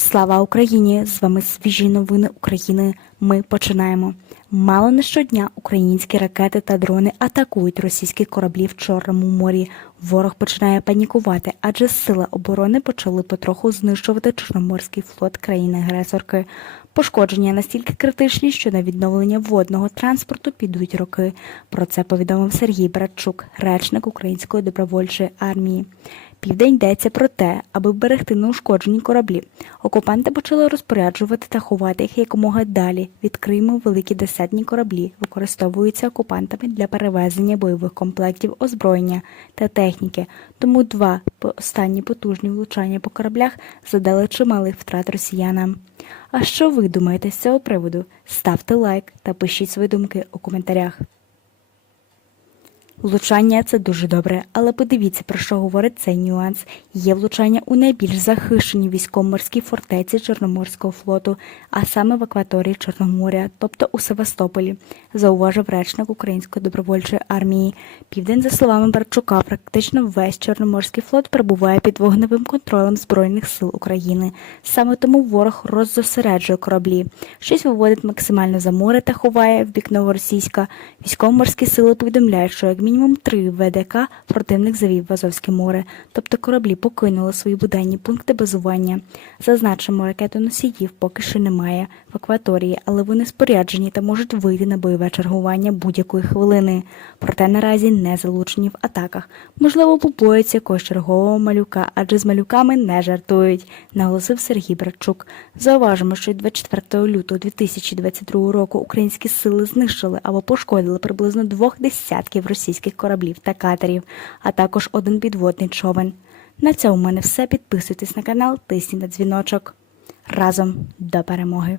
Слава Україні! З вами свіжі новини України. Ми починаємо. Мало не щодня українські ракети та дрони атакують російські кораблі в Чорному морі. Ворог починає панікувати, адже сили оборони почали потроху знищувати Чорноморський флот країни-агресорки. Пошкодження настільки критичні, що на відновлення водного транспорту підуть роки. Про це повідомив Сергій Братчук, речник Української добровольчої армії. Південь йдеться про те, аби вберегти неушкоджені кораблі. Окупанти почали розпоряджувати та ховати їх якомога далі. Від Криму великі десантні кораблі використовуються окупантами для перевезення бойових комплектів озброєння та техніки. Тому два останні потужні влучання по кораблях задали чималих втрат росіянам. А що ви думаєте з цього приводу? Ставте лайк та пишіть свої думки у коментарях. Влучання це дуже добре, але подивіться, про що говорить цей нюанс. Є влучання у найбільш захищеній військово-морській фортеці Чорноморського флоту, а саме в акваторії Чорноморя, тобто у Севастополі, зауважив речник Української добровольчої армії. Південь, за словами Барчука, практично весь Чорноморський флот перебуває під вогневим контролем Збройних сил України. Саме тому ворог роззосереджує кораблі. Щось виводить максимально за море та ховає в бік новоросійська. Військово-морські сили повідомляють, що як мінімум три ВДК противник завів в Азовське море, тобто кораблі покинули свої буденні пункти базування. Зазначимо, ракетоносіїв поки що немає в акваторії, але вони споряджені та можуть вийти на бойове чергування будь-якої хвилини. Проте наразі не залучені в атаках. Можливо, побоються якогось чергового малюка, адже з малюками не жартують, наголосив Сергій Братчук. Зауважимо, що 24 лютого 2022 року українські сили знищили або пошкодили приблизно двох десятків російських кораблів та катерів, а також один підводний човен. На цьому в мене все. Підписуйтесь на канал, тисніть на дзвіночок. Разом до перемоги.